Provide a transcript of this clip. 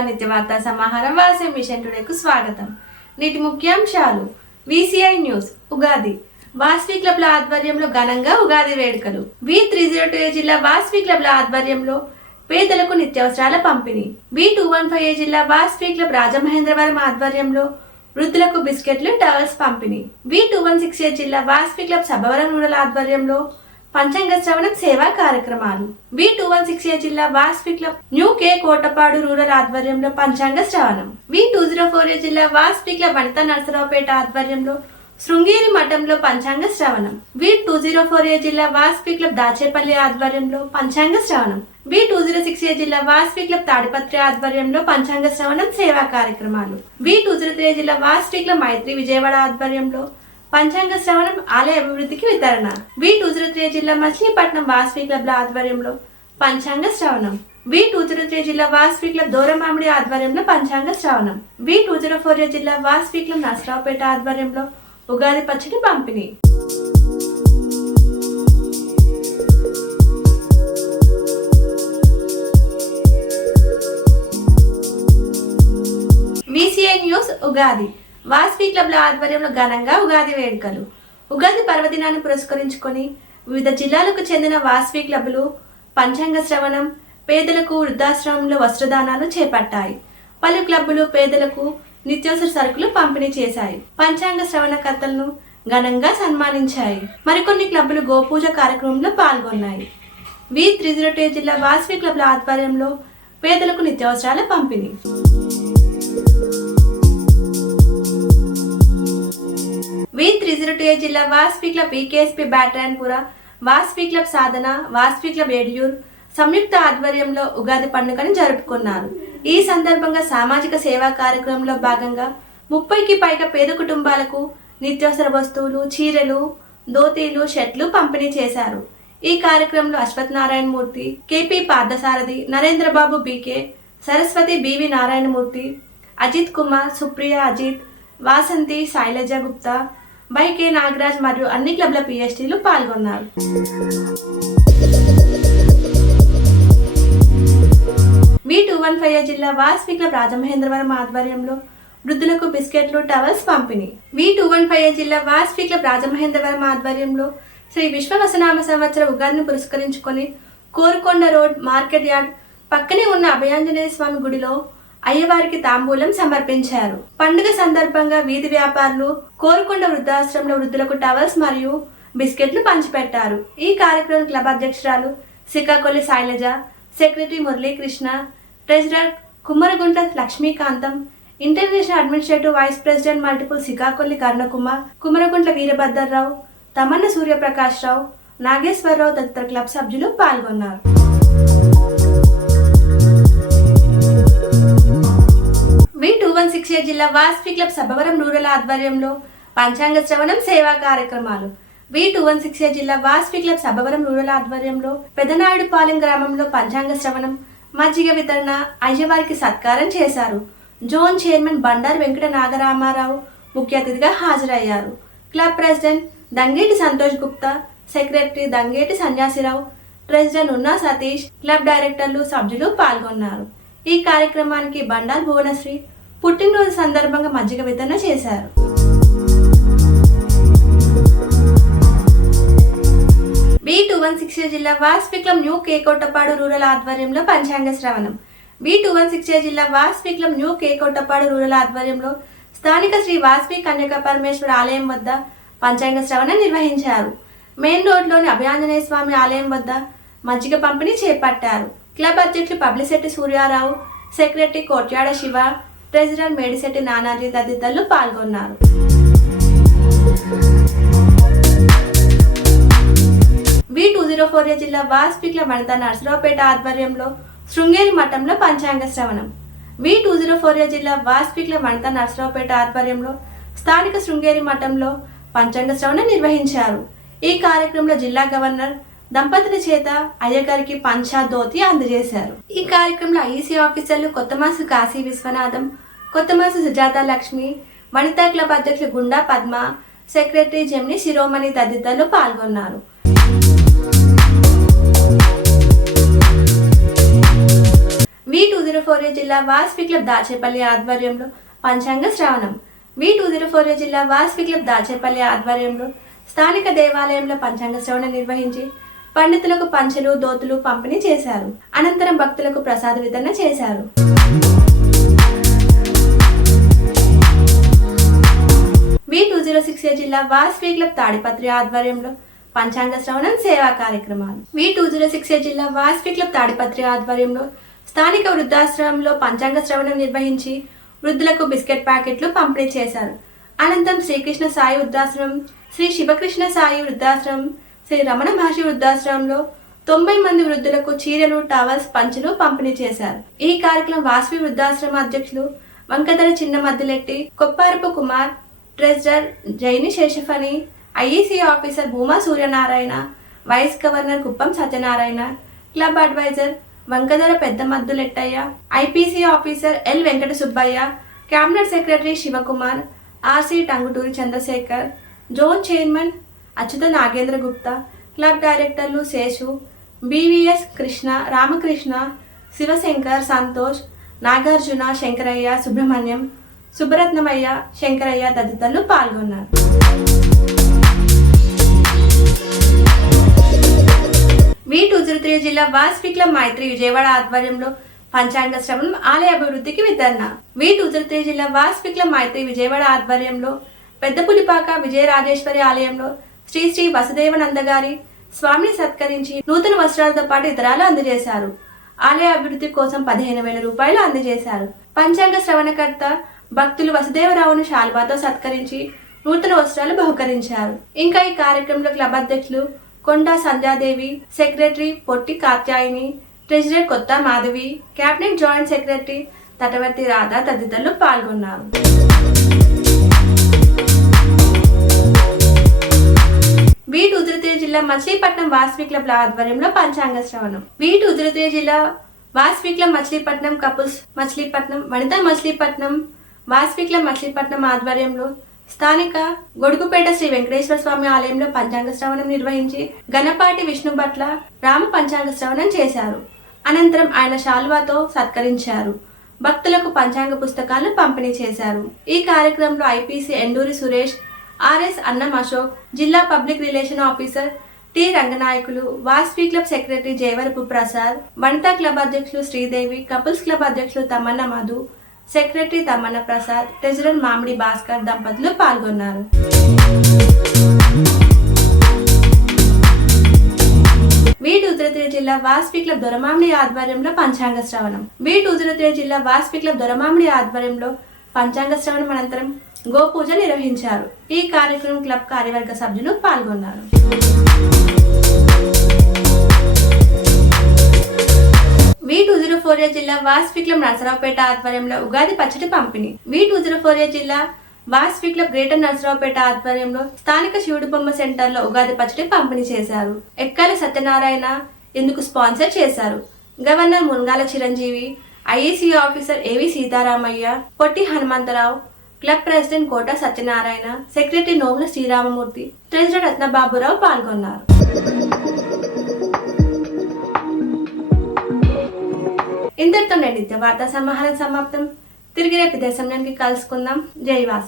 నిత్య సమాహారం వాసే మిషన్ టుడేకు స్వాగతం. నేటి ముఖ్యాంశాలు. VCI news Ugadi. వాస్వి క్లబ్ల ఆధ్వర్యంలో ఘనంగా ఉగాది వేడుకలు. V three zero two A జిల్లా వాస్వి క్లబ్ల ఆధ్వర్యంలో పేదలకు నిత్యావసరాల పంపిణీ. B two one five A జిల్లా వాస్వి క్లబ్ రాజమహేంద్రవరం ఆధ్వర్యంలో వృద్ధులకు బిస్కెట్లు టవల్స్ పంపిణీ. V two one six A జిల్లా వాస్వి క్లబ్ సభవరం రూరల్ ఆధ్వర్యంలో పంచాంగ శ్రవణం సేవా కార్యక్రమాలు. B two one six A జిల్లా Vasavi club new K Kotapadu rural ఆధ్వర్యంలో పంచాంగ శ్రవణం. V two zero four A జిల్లా వాస్వి క్లబ్ వనిత నరసరావుపేట ఆధ్వర్యంలో శృంగేరి మఠంలో పంచాంగ శ్రవణం. V two zero four A జిల్లా వాస్వి క్లబ్ దాచేపల్లి ఆధ్వర్యంలో పంచాంగ శ్రవణం. V two zero six A జిల్లా వాస్వి క్లబ్ తాడిపత్రి ఆధ్వర్యంలో పంచాంగ శ్రవణం సేవా కార్యక్రమాలు. వి టూ జీరో త్రీ జిల్లా వాస్వి క్లబ్ మైత్రి విజయవాడ ఆధ్వర్యంలో పంచాంగ శ్రవణం ఆలయ అభివృద్ధికి వితరణ. వి టూ జీరో త్రీ జిల్లా మచిలీపట్నం వాస్వి క్లబ్ల ఆధ్వర్యంలో పంచాంగ శ్రవణం. వి టూ జీరో త్రీ జిల్లా వాస్వి క్లబ్ దూరమామిడి ఆధ్వర్యంలో పంచాంగ శ్రవణం. వి టూ జీరో ఫోర్ జిల్లా వాస్వి క్లబ్ నసరావుపేట ఆధ్వర్యంలో ఉగాది పచ్చడి పంపిణీ. VCI news Ugadi. వాస్వి క్లబ్ల ఆధ్వర్యంలో ఘనంగా ఉగాది వేడుకలు. ఉగాది పర్వదినాన్ని పురస్కరించుకొని వివిధ జిల్లాలకు చెందిన వాస్వి క్లబ్లు పంచాంగ శ్రవణం పేదలకు వృద్ధాశ్రమంలో వస్త్రదానాలు చేపట్టాయి. పలు క్లబ్బులు పేదలకు నిత్యావసర సరుకులు పంపిణీ చేశాయి. పంచాంగ శ్రవణకర్తలను ఘనంగా సన్మానించాయి. మరికొన్ని క్లబ్బులు గోపూజ కార్యక్రమంలో పాల్గొన్నాయి. వి త్రీ జీరో టూ జిల్లా వాస్వి క్లబ్ల ఆధ్వర్యంలో పేదలకు నిత్యావసరాల పంపిణీ. వి టూ జిల్లా Vasavi club EKSP Byatarayanapura Vasavi club Sadhana Vasavi club Yediyur సంయుక్త ఆధ్వర్యంలో ఉగాది పండుగను జరుపుకున్నారు. ఈ సందర్భంగా సామాజిక సేవా కార్యక్రమంలో భాగంగా ముప్పైకి పైగా పేద కుటుంబాలకు నిత్యావసర వస్తువులు చీరలు దోతీలు షర్ట్లు పంపిణీ చేశారు. ఈ కార్యక్రమంలో Ashwath Narayana Murthy KP Parthasarathy Narendrababu BK Saraswathi BV Narayanamurthy Ajith Kumar Supriya Ajith Vasanthi Sailaja Gupta BK Nagaraj మరియు అన్ని క్లబ్ల పిఎస్టీలు పాల్గొన్నారు. మీ టూ వన్ ఫైవ్ జిల్లా వాస్వి క్లబ్ రాజమహేంద్రవరం ఆధ్వర్యంలో వృద్ధులకు బిస్కెట్లు టవల్స్ పంపిణీ. వి టూ వన్ ఫైవ్ జిల్లా వాస్వి క్లబ్ రాజమహేంద్రవరం ఆధ్వర్యంలో శ్రీ విశ్వవసనామ సంవత్సర ఉగాదిని పురస్కరించుకొని కోరుకొండ రోడ్ మార్కెట్ యార్డ్ పక్కనే ఉన్న అభయాంజనేయ స్వామి గుడిలో అయ్యవారికి తాంబూలం సమర్పించారు. పండుగ సందర్భంగా వీధి వ్యాపారులు కోరుకొండ వృద్ధాశ్రమంలో వృద్ధులకు టవల్స్ మరియు బిస్కెట్లు పంచిపెట్టారు. ఈ కార్యక్రమం క్లబ్ అధ్యక్షురాలు Sikakolli Sailaja secretary Muralikrishna treasurer Kummaragunta Lakshmikantham international administrative vice president multiple Sikakolli Karnakumar Kummaraguntla Veerabhadrarao Tamanna Suryaprakash Rao Nageswararao తదితర క్లబ్ సభ్యులు పాల్గొన్నారు. టూ జిల్లా వాస్పి క్లబ్ సభవరం రూరల్ ఆధ్వర్యంలో పంచాంగ శ్రవణం సేవా కార్యక్రమాలు. వి టూ వన్ సిక్స్ జిల్లా వాస్పి క్లబ్ సభవరం రూరల్ ఆధ్వర్యంలో పెదనాయుడుపాలెం గ్రామంలో పంచాంగ శ్రవణం మజ్జిగ వితరణ అయ్యవారికి సత్కారం చేశారు. జోన్ చైర్మన్ బండారు వెంకట నాగరామారావు ముఖ్య అతిథిగా హాజరయ్యారు. Club president Dangeti Santosh Gupta secretary Dangeti Sanyasirao president Unna Satish club డైరెక్టర్లు సభ్యులు పాల్గొన్నారు. ఈ కార్యక్రమానికి బండార్ భువనశ్రీ పుట్టినరోజు సందర్భంగా మజ్జిగ వితరణ చేశారు. బి టూ వన్ సిక్స్ జిల్లా వాస్పిక్లం న్యూ కేకోటపాడు రూరల్ ఆధ్వర్యంలో పంచాంగ శ్రవణం. బి టూ వన్ సిక్స్ జిల్లా వాస్పిక్లం న్యూ కేకోటపాడు రూరల్ ఆధ్వర్యంలో స్థానిక శ్రీ వాస్పి కన్యక పరమేశ్వర ఆలయం వద్ద పంచాంగ శ్రవణం నిర్వహించారు. మెయిన్ రోడ్లోని అభయాంజనేయ స్వామి ఆలయం వద్ద మజ్జిగ పంపిణీ చేపట్టారు. క్లబ్ అధ్యక్షులు publicity Suryarao secretary Kotyada Siva treasurer Medisetti Nanaji తదితరులు పాల్గొన్నారు. వి టూ జీరో ఫోర్ జిల్లా వాస్పిక్ల వనిత నర్సరావుపేట ఆధ్వర్యంలో శృంగేరి మఠంలో పంచాంగ శ్రవణం. వి టూ జీరో ఫోర్ జిల్లా వాస్పిక్ల వనిత నర్సరావుపేట ఆధ్వర్యంలో స్థానిక శృంగేరి మఠంలో పంచాంగ శ్రవణం నిర్వహించారు. ఈ కార్యక్రమంలో జిల్లా గవర్నర్ దంపతుల చేత అయ్యగారికి పంచా ధోతి అందజేశారు. ఈ కార్యక్రమంలో ఐసీ ఆఫీసర్లు కొత్తమాసు కాశీ విశ్వనాథం కొత్తమాసు సుజాత లక్ష్మి వనితా క్లబ్ అధ్యక్షులు గుండా పద్మ సెక్రటరీ జెమ్ని శిరోమణి తదితరులు పాల్గొన్నారు. V two zero four A జిల్లా వాస్పి క్లబ్ దాచేపల్లి ఆధ్వర్యంలో పంచాంగ శ్రావణం. V two zero four A జిల్లా వాస్పి క్లబ్ దాచేపల్లి ఆధ్వర్యంలో స్థానిక దేవాలయంలో పంచాంగ శ్రవణం నిర్వహించి పండితులకు పంచెలు దోతులు పంపిణీ చేశారు. అనంతరం భక్తులకు ప్రసాద వితరణ చేశారు. V two zero six A జిల్లా వాస్వి క్లబ్ తాడిపత్రి ఆధ్వర్యంలో పంచాంగ శ్రవణం సేవా కార్యక్రమాలు. V two zero six A జిల్లా వాస్వి క్లబ్ తాడిపత్రి ఆధ్వర్యంలో స్థానిక వృద్ధాశ్రమంలో పంచాంగ శ్రవణం నిర్వహించి వృద్ధులకు బిస్కెట్ ప్యాకెట్లు పంపిణీ చేశారు. అనంతరం శ్రీకృష్ణ సాయి వృద్ధాశ్రమం శ్రీ శివకృష్ణ సాయి వృద్ధాశ్రమం శ్రీ రమణ మహర్షి వృద్ధాశ్రమంలో తొంభై మంది వృద్ధులకు చీరలు టవల్స్ పంచులు పంపిణీ చేశారు. ఈ కార్యక్రమం వాసవి వృద్ధాశ్రమ అధ్యక్షులు Vankadara Chinna Maddiletti Kopparapu Kumar treasurer Jaini Seshaphani IEC officer Bhuma Suryanarayana vice governor Kuppam Satyanarayana club adviser Vankadara Pedda Maddulettaiah IPC officer L Venkata Subbaiah cabinet secretary Sivakumar RC Tanguturi Chandrasekhar zone chairman Achyutha Nagendra Gupta club డైరెక్టర్లు Seshu BVS Krishna Ramakrishna Shivshankar Santosh Nagarjuna Shankaraiah Subrahmanyam Subbaratnamaiah Sankaraiah తదితరులు పాల్గొన్నారు. V two zero three జిల్లా Vasavi club మైత్రి విజయవాడ ఆధ్వర్యంలో పంచాంగ శ్రవణం ఆలయ అభివృద్ధికి వితరణ. వి టూ జీరో త్రీ జిల్లా వాస్పి క్లబ్ మైత్రి విజయవాడ ఆధ్వర్యంలో పెద్ద పులిపాక విజయరాజేశ్వరి ఆలయంలో శ్రీ శ్రీ వసుదేవనంద గారి స్వామిని సత్కరించి నూతన వస్త్రాలతో పాటు ఇతరాలు అందజేశారు. ఆలయ అభివృద్ధి కోసం పదిహేను వేల రూపాయలు అందజేశారు. పంచాంగ శ్రవణకర్త భక్తులు వసుదేవరావును శాల్వాతో సత్కరించి నూతన వస్త్రాలు బహుకరించారు. ఇంకా ఈ కార్యక్రమంలో క్లబ్ అధ్యక్షులు Konda Sandhyadevi secretary Potti Katyayini treasurer Kotha Madhavi cabinet joint secretary Tatavarthi Radha తదితరులు పాల్గొన్నారు. మచిలీపట్నం వాస్వి క్లబ్ల ఆధ్వర్యంలో పంచాంగ శ్రవణం. వీటి ఉదిరితే జిల్లా Vasavi club Machilipatnam couples Machilipatnam Vanitha Machilipatnam Vasavi club Machilipatnam ఆధ్వర్యంలో స్థానిక గొడుగుపేట శ్రీ వెంకటేశ్వర స్వామి ఆలయంలో పంచాంగ శ్రవణం నిర్వహించి గణపాటి విష్ణు భట్ల రామ పంచాంగ శ్రవణం చేశారు. అనంతరం ఆయన శాల్వాతో సత్కరించారు. భక్తులకు పంచాంగ పుస్తకాలు పంపిణీ చేశారు. ఈ కార్యక్రమంలో ఐపీసీ ఎండూరి సురేష్ ఆర్ఎస్ అన్నం అశోక్ జిల్లా public relation officer T Ranganayakulu Vasavi club secretary Jayavarapu Prasad Vanitha club అధ్యక్షులు శ్రీదేవి కపుల్స్ క్లబ్ అధ్యక్షులు తమన్న మధు సెక్రటరీ తమన్న ప్రసాద్ ట్రెజరర్ మామిడి భాస్కర్ దంపతులు పాల్గొన్నారు. వీటి ఉత్తరతీర జిల్లా వాస్పి క్లబ్ దొరమామిడి ఆధ్వర్యంలో పంచాంగ శ్రవణం. వీటి ఉత్తరతీర జిల్లా వాస్పి క్లబ్ దొరమామిడి ఆధ్వర్యంలో పంచాంగ శ్రవణం అనంతరం గోపూజ నిర్వహించారు. ఈ కార్యక్రమం క్లబ్ కార్యవర్గ సభ్యులు పాల్గొన్నారు. V two zero four A జిల్లా వాస్విక్లం నరసరావుపేట ఆధ్వర్యంలో ఉగాది పచ్చడి పంపిణీ. V two zero four A జిల్లా వాస్విక్ల గ్రేటర్ నరసరావుపేట ఆధ్వర్యంలో స్థానిక శివుడు బొమ్మ సెంటర్లో ఉగాది పచ్చడి పంపిణీ చేశారు. ఎక్కాల సత్యనారాయణ ఇందుకు స్పాన్సర్ చేశారు. Governor Mungala Chiranjeevi IAC officer AV Seetharamaiah Potti Hanumantharao club president Kota Satyanarayana secretary Nomula Sriramamurthy treasurer Ratnababurao పాల్గొన్నారు. ఇంతటితో నిత్య వార్తా సమాహారం సమాప్తం. తిరిగి రేపు దేశంలోకి కలుసుకుందాం. జై వాసు.